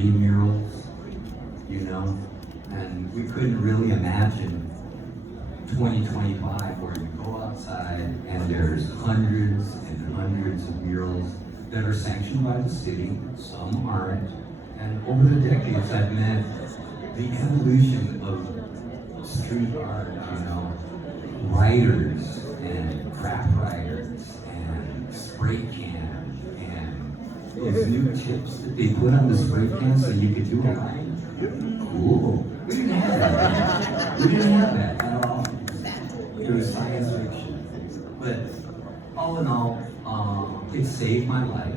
3 murals, you know, and we couldn't really imagine 2025 where you go outside and there's hundreds and hundreds of murals that are sanctioned by the city, some aren't, and over the decades I've met the evolution of street art, you know, writers and craft writers and spray can and these new chips that they put on the spray can so you could do a line. Cool. We didn't have that. We didn't have that at all. It was science fiction. But all in all, it saved my life.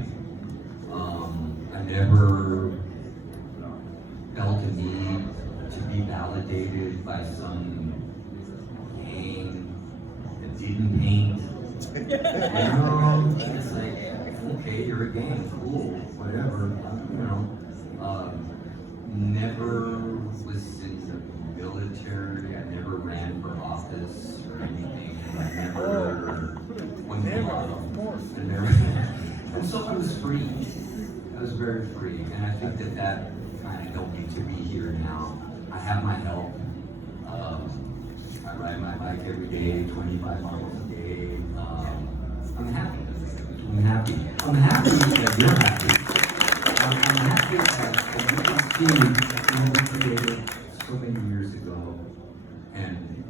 I never felt a need to be validated by some gang that didn't paint. You know, it's like, okay, you're a gang, cool, whatever, you know. Never was in the military, I never ran for office or anything. I never went to law. And so I was free. I was very free. And I think that kind of helped me to be here now. I have my help. I ride my bike every day, 25 miles a day. I'm happy. I'm happy. I'm happy that you're happy. I'm happy that you can see we created so many years ago. And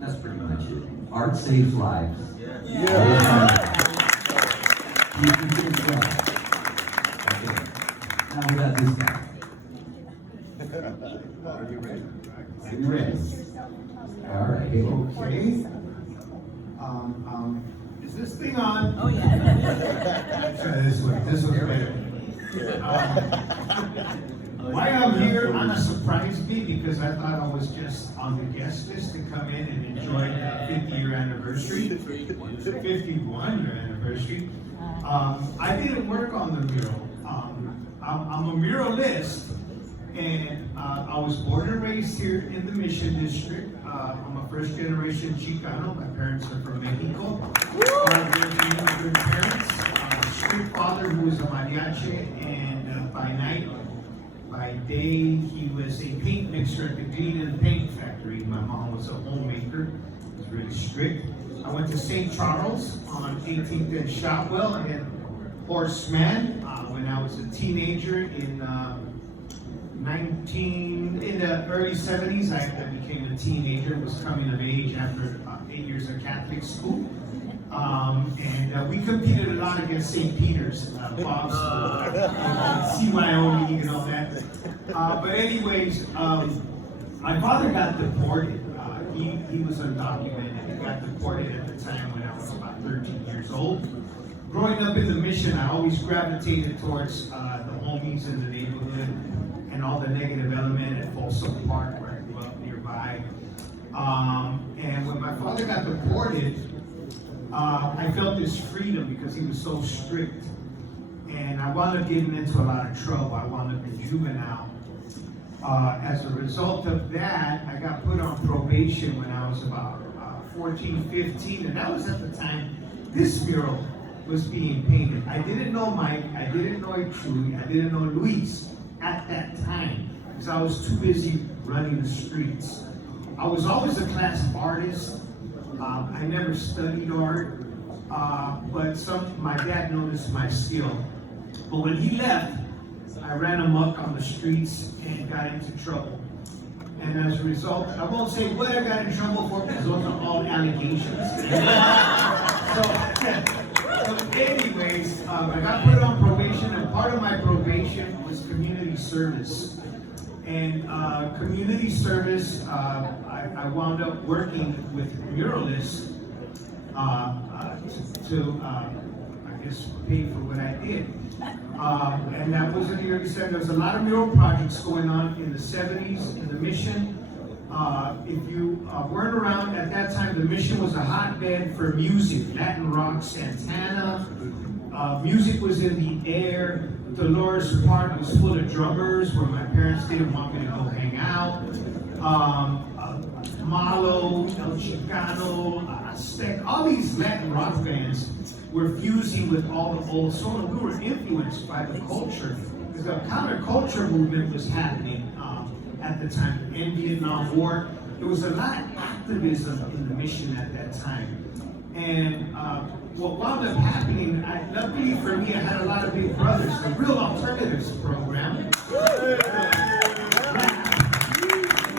that's pretty much it. Art saves lives. Yeah. You can do it well. Okay. Now we got this guy. Are you ready? Are you ready? All right. Okay. Is this thing on? Oh, yeah. Let's try this one. This one's better. Why I'm here on a surprise beat because I thought I was just on the guest list to come in and enjoy the 50-year anniversary, 51-year anniversary. I didn't work on the mural. I'm a muralist, and I was born and raised here in the Mission District. I'm a first-generation Chicano. My parents are from Mexico. They're immigrant parents. A strict father who was a mariachi, and by night, by day, he was a paint mixer at the Gleason Paint Factory. My mom was a homemaker. It was really strict. I went to St. Charles on 18th and Shotwell and Horseman when I was a teenager in the early 70s. I became a teenager, was coming of age after 8 years of Catholic school. And we competed a lot against St. Peter's, Bob's CYO league and all that. But anyways, my father got deported. He was undocumented. He got deported at the time when I was about 13 years old. Growing up in the Mission, I always gravitated towards the homies in the neighborhood and all the negative element at Folsom Park, where I grew up nearby. And when my father got deported, I felt this freedom because he was so strict. And I wound up getting into a lot of trouble. I wound up in juvenile. As a result of that, I got put on probation when I was about 14, 15, and that was at the time this mural was being painted. I didn't know Mike, I didn't know Chuy, I didn't know Luis at that time because I was too busy running the streets. I was always a class artist. I never studied art, but my dad noticed my skill. But when he left, I ran amok on the streets and got into trouble. And as a result, I won't say what I got in trouble for because those are all allegations. So anyways, I got put on probation, and part of my probation was community service. And community service, I wound up working with muralists to I guess, pay for what I did. And that was in the early 70s. There was a lot of mural projects going on in the 70s in the Mission. If you weren't around at that time, the Mission was a hotbed for music. Latin rock, Santana. Music was in the air. Dolores Park was full of drummers where my parents didn't want me to go hang out. Malo, El Chicano, Aztec, all these Latin rock bands were fusing with all the old soul. We were influenced by the culture, because the counterculture movement was happening at the time, in Vietnam War. There was a lot of activism in the mission at that time. And what wound up happening, luckily for me, I had a lot of big brothers. The Real Alternatives program was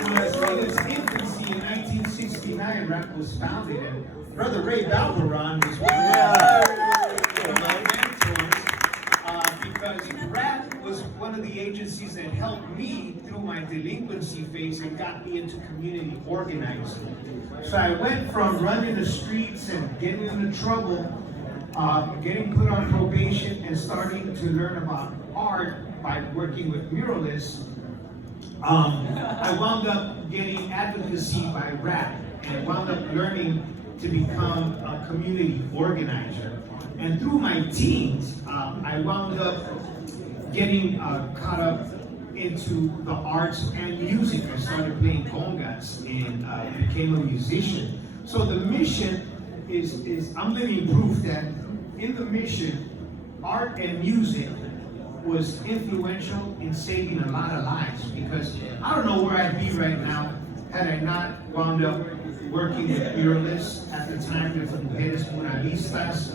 in its infancy in 1969. Rap was founded, and Brother Ray Balberon was one of my mentors, because rap was one of the agencies that helped me through my delinquency phase and got me into community organizing. So I went from running the streets and getting into trouble, getting put on probation, and starting to learn about art by working with muralists. I wound up getting advocacy by rap and wound up learning to become a community organizer. And through my teens, I wound up getting caught up into the arts and music. I started playing congas and became a musician. So the mission is I'm living proof that in the mission, art and music was influential in saving a lot of lives, because I don't know where I'd be right now had I not wound up working with muralists at the time, with mujeres muralistas,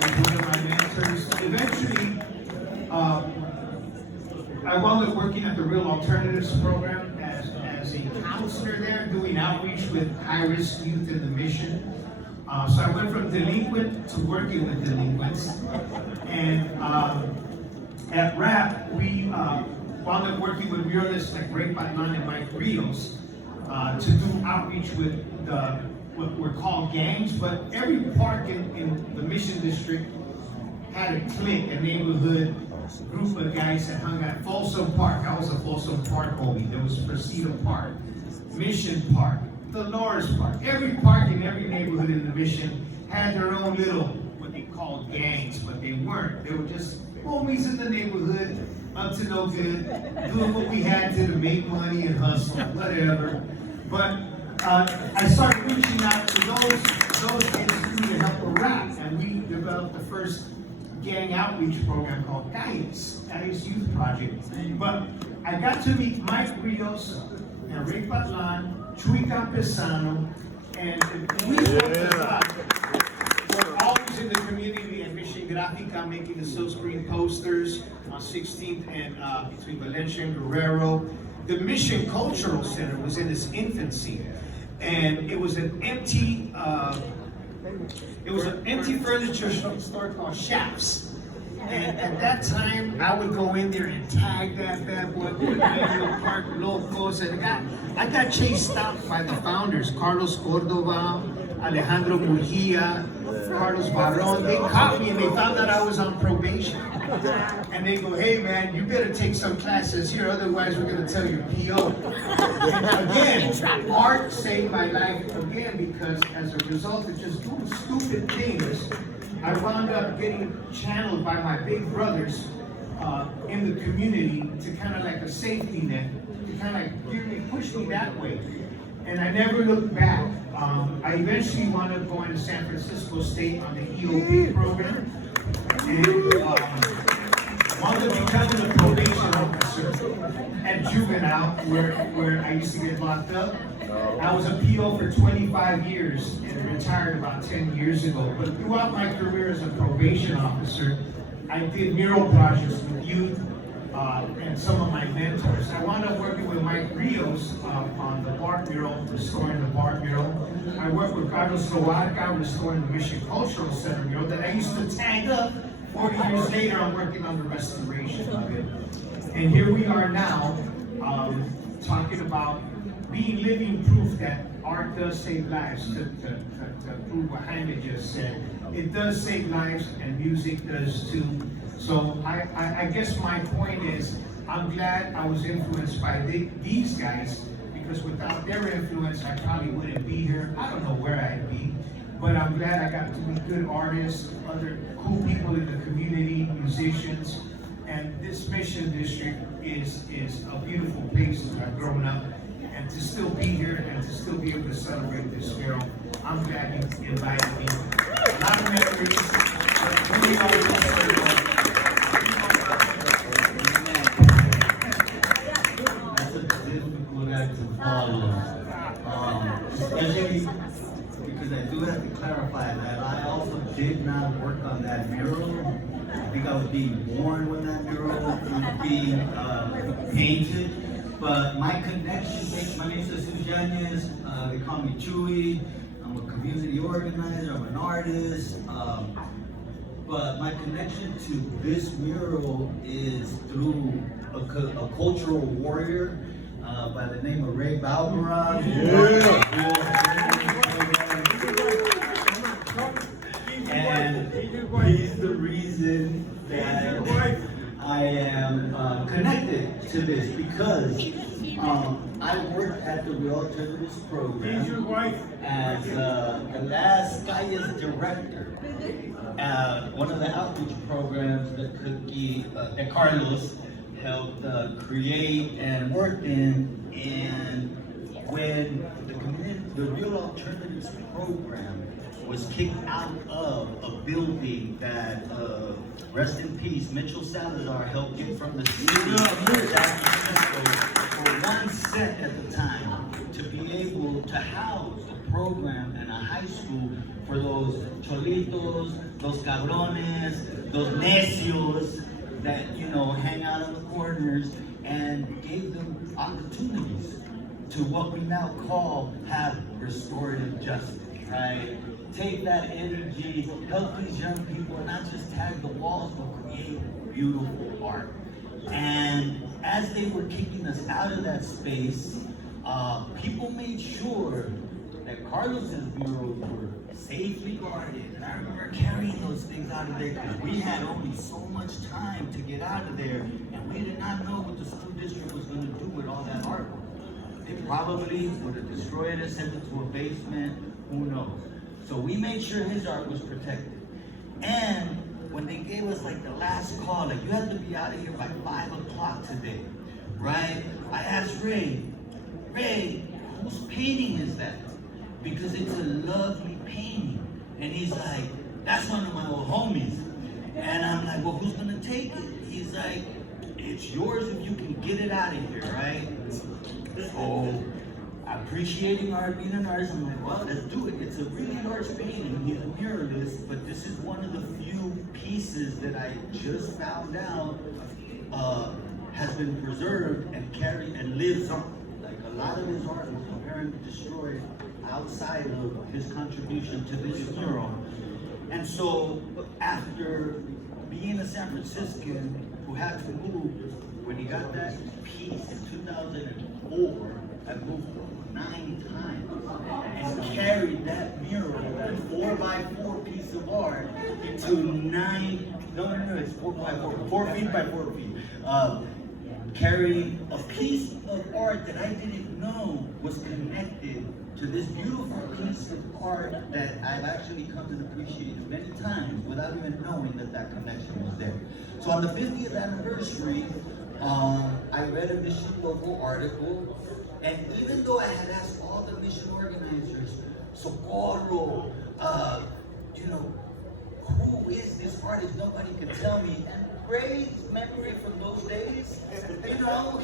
with one of my mentors. Eventually, I wound up working at the Real Alternatives program as a counselor there, doing outreach with high-risk youth in the mission. So I went from delinquent to working with delinquents. And at RAP, we wound up working with muralists like Ray Patman and Michael Rios to do outreach with what were called gangs, but every park in the Mission District had a clique, a neighborhood group of guys that hung out. Folsom Park, I was a Folsom Park homie. There was Presidio Park, Mission Park, Dolores Park. Every park in every neighborhood in the Mission had their own little, what they called gangs, but they weren't. They were just homies in the neighborhood, up to no good, doing what we had to make money and hustle, whatever. But I started reaching out to those kids who needed help with rap, and we developed the first gang outreach program called Calles Youth Project. But I got to meet Mike Rios and Ray Patlan, Chuy Campusano, and we were always in the community at Mission Grafica, making the silkscreen posters on 16th and between Valencia and Guerrero. The Mission Cultural Center was in its infancy, and it was an empty furniture store called Shafts. And at that time, I would go in there and tag that bad boy, put Medio Park locos, and I got chased out by the founders, Carlos Cordova, Alejandro Murguia, Carlos Barron. They caught me and they found out I was on probation. And they go, hey man, you better take some classes here, otherwise we're gonna tell your PO. And again, art saved my life again, because as a result of just doing stupid things, I wound up getting channeled by my big brothers in the community to kind of like a safety net, to kind of push me that way. And I never looked back. I eventually wound up going to San Francisco State on the EOP program, and wound up becoming a probation officer at Juvenile, where I used to get locked up. I was a PO for 25 years and retired about 10 years ago. But throughout my career as a probation officer, I did mural projects with youth and some of my mentors. I wound up working with Mike Rios on the Bart mural, restoring the Bart mural. I worked with Carlos Loarca, restoring the Mission Cultural Center mural that I used to tag up. 40 years later, I'm working on the restoration of it. And here we are now, talking about being living proof that art does save lives, to prove what Jaime just said. It does save lives, and music does too. So I guess my point is, I'm glad I was influenced by these guys, because without their influence, I probably wouldn't be here. I don't know where I'd be, but I'm glad I got to meet good artists, other cool people in the community, musicians, and this Mission District is a beautiful place. I've grown up and to still be here and to still be able to celebrate this mural. I'm glad you invited me. A lot of memories, but we are That's a difficult act to follow. Especially because I do have to clarify that I also did not work on that mural. I think I was being born when that mural was being painted. But my connection, my name is Jesus. They call me Chuy. I'm a community organizer, I'm an artist. But my connection to this mural is through a cultural warrior by the name of Ray Balbaran. And he's the reason that I am connected to this because I worked at the Real Alternatives program as the last Calles director. One of the outreach programs that Kookie, that Carlos helped create and work in, and when the Real Alternatives program was kicked out of a building that, rest in peace, Mitchell Salazar helped get from the city for 1 cent at the time to be able to house a program in a high school for those cholitos, those cabrones, those necios that, you know, hang out in the corners, and gave them opportunities to what we now call have restorative justice, right? Take that energy, help these young people not just tag the walls, but create beautiful art. And as they were kicking us out of that space, people made sure that Carlos's murals were safely guarded. And I remember carrying those things out of there because we had only so much time to get out of there, and we did not know what the school district was going to do with all that art. They probably would have destroyed it, sent it to a basement, who knows. So we made sure his art was protected. And when they gave us like the last call, like you have to be out of here by 5 o'clock today, right? I asked Ray, whose painting is that? Because it's a lovely painting. And he's like, that's one of my old homies. And I'm like, well, who's gonna take it? He's like, it's yours if you can get it out of here, right? So, appreciating art, being an artist, I'm like, well, let's do it. It's a really large painting. He's a muralist, but this is one of the few pieces that I just found out has been preserved and carried and lives on. Like a lot of his art was apparently destroyed outside of his contribution to this mural. And so, after being a San Franciscan who had to move, when he got that piece in 2004, I moved 9 times and carried that mural, that 4x4 piece of art, into 9, no, it's 4x4, 4 feet by 4 feet. Carrying a piece of art that I didn't know was connected to this beautiful piece of art that I've actually come to appreciate many times without even knowing that that connection was there. So on the 50th anniversary, I read a Mission Local article, and even though I had asked all the mission organizers, Socorro, you know, who is this artist? Nobody could tell me. And Ray's memory from those days, you know,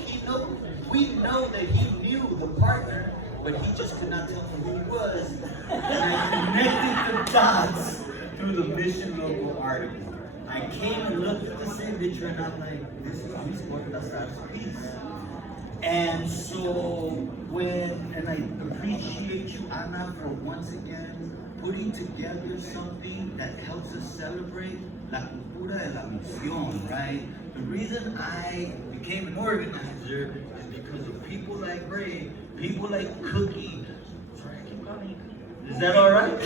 we know that he knew the partner, but he just could not tell me who he was. And I connected the dots through the Mission Local article. I came and looked at the signature, and I'm like, this is Luis Cortazar's piece. And so and I appreciate you, Ana, for once again putting together something that helps us celebrate la cultura de la misión, right? The reason I became an organizer is because of people like Ray, people like Kookie. Sorry, I keep calling you Kookie. Is that all right?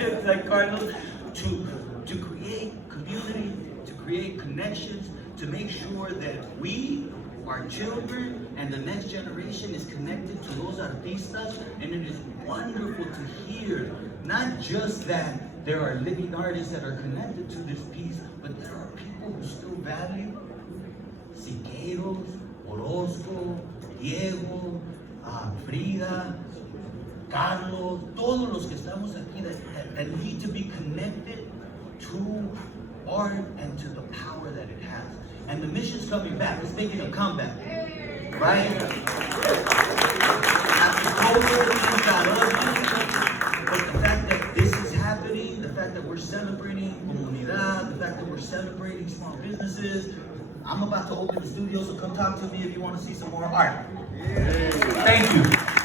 It's like Carlos, to create community, to create connections, to make sure that we, our children, and the next generation is connected to those artistas. And it is wonderful to hear, not just that there are living artists that are connected to this piece, but there are people who still value Siqueiros, Orozco, Diego, Frida, Carlos, todos los que estamos aquí that need to be connected to art and to the power that it has. And the mission's coming back. It's making a comeback, right? After COVID, things got ugly, but the fact that this is happening, the fact that we're celebrating comunidad, the fact that we're celebrating small businesses, I'm about to open the studio, so come talk to me if you want to see some more art. Thank you.